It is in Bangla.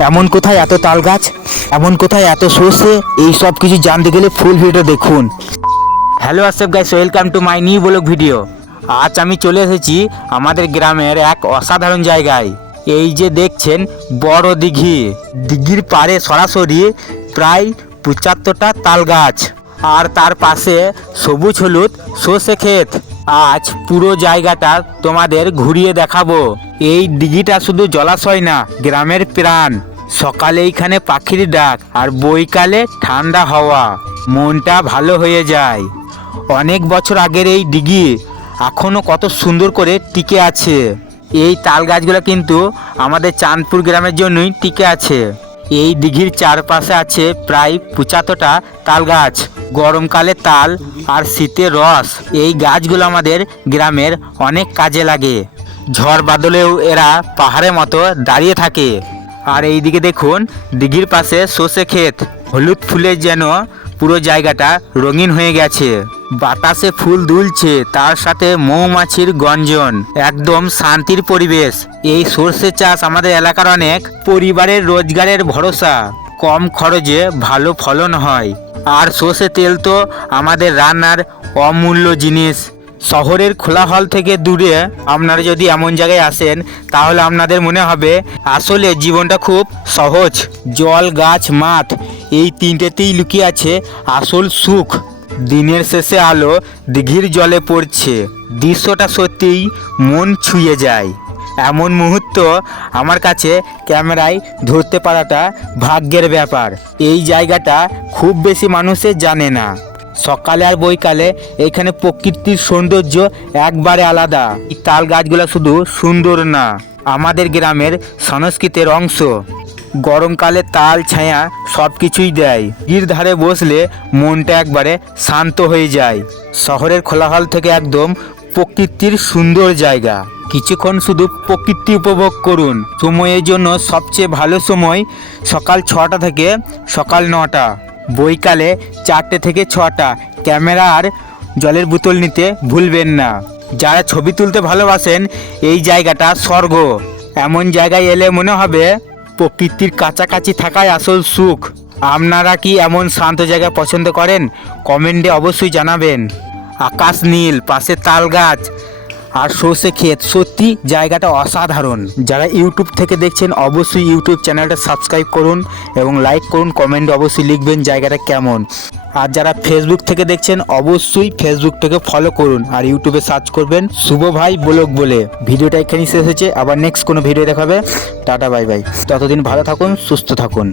এমন কোথায় এত তাল গাছ, এমন কোথায় এত সর্ষে, এই সব কিছু জানতে গেলে ফুল ভিডিও দেখুন। Hello Asef guys, welcome to my new blog video. আজ আমি চলে এসেছি আমাদের গ্রামের এক অসাধারণ জায়গায়। এই যে দেখছেন বড় দিঘি, দিঘির পাড়ে সরাসরি প্রায় 75টা তাল গাছ, আর তার পাশে সবুজ হলুদ সর্ষে ক্ষেত। আজ পুরো জায়গাটা তোমাদের ঘুরিয়ে দেখাবো। এই দিঘিটা শুধু জলাশয় না, গ্রামের প্রাণ। সকালে এইখানে পাখির ডাক আর বৈকালে ঠান্ডা হাওয়া, মনটা ভালো হয়ে যায়। অনেক বছর আগের এই দিঘি এখনো কত সুন্দর করে টিকে আছে। এই তাল গাছগুলো কিন্তু আমাদের চাঁদপুর গ্রামের জন্যই টিকে আছে। এই দিঘির চারপাশে আছে প্রায় 75টা তাল গাছ। গরমকালে তাল আর শীতের রস, এই গাছগুলো আমাদের গ্রামের অনেক কাজে লাগে। ঝড় বাদলেও এরা পাহাড়ের মতো দাঁড়িয়ে থাকে। আর এই দিকে দেখুন দিঘির পাশে সর্ষে ক্ষেত, হলুদ ফুলে যেন পুরো জায়গাটা রঙিন হয়ে গেছে। বাতাসে ফুল দুলছে, তার সাথে মৌমাছির গঞ্জন, একদম শান্তির পরিবেশ। এই সর্ষে চাষ আমাদের এলাকার অনেক পরিবারের রোজগারের ভরসা। কম খরচে ভালো ফলন হয়, আর সর্ষে তেল তো আমাদের রান্নার অমূল্য জিনিস। শহরের খোলাহল থেকে দূরে আপনারা যদি এমন জায়গায় আসেন, তাহলে আপনাদের মনে হবে আসলে জীবনটা খুব সহজ। জল, গাছ, মাঠ, এই তিনটেতেই লুকিয়ে আছে আসল সুখ। দিনের শেষে আলো দিঘির জলে পড়ছে, দৃশ্যটা সত্যিই মন ছুঁয়ে যায়। এমন মুহূর্ত আমার কাছে ক্যামেরায় ধরতে পারাটা ভাগ্যের ব্যাপার। এই জায়গাটা খুব বেশি মানুষের জানে না। সকালে আর বৈকালে এখানে প্রকৃতির সৌন্দর্য একবারে আলাদা। এই তাল গাছগুলো শুধু সুন্দর না, আমাদের গ্রামের সংস্কৃতির অংশ। গরমকালে তাল ছায়া সব কিছুই দেয়। দিঘির ধারে বসলে মনটা একবারে শান্ত হয়ে যায়। শহরের কোলাহল থেকে একদম প্রকৃতির সুন্দর জায়গা। কিছুক্ষণ শুধু প্রকৃতি উপভোগ করুন। সময়ের জন্য সবচেয়ে ভালো সময় সকাল 6টা থেকে সকাল 9টা, বৈকালে 4টে থেকে 6টা। ক্যামেরা আর জলের বোতল নিতে ভুলবেন না। যারা ছবি তুলতে ভালোবাসেন, এই জায়গাটা স্বর্গ। এমন জায়গায় এলে মনে হবে প্রকৃতির কাছাকাছি থাকাই আসল সুখ। আপনারা কি এমন শান্ত জায়গা পছন্দ করেন? কমেন্টে অবশ্যই জানাবেন। আকাশ নীল, পাশে তাল গাছ আর সর্ষে ক্ষেত, সত্যি জায়গাটা অসাধারণ। যারা ইউটিউব থেকে দেখছেন অবশ্যই ইউটিউব চ্যানেলটা সাবস্ক্রাইব করুন এবং লাইক করুন। কমেন্টে অবশ্যই লিখবেন জায়গাটা কেমন। আর যারা ফেসবুক থেকে দেখছেন অবশ্যই ফেসবুকটাকে ফলো করুন আর ইউটিউবে সার্চ করবেন শুভ ভাই ব্লগ বলে। ভিডিওটা এখানেই শেষ হয়েছে, আবার নেক্সট কোনো ভিডিও দেখাবে। Tata, bye bye. ততদিন ভালো থাকুন, সুস্থ থাকুন।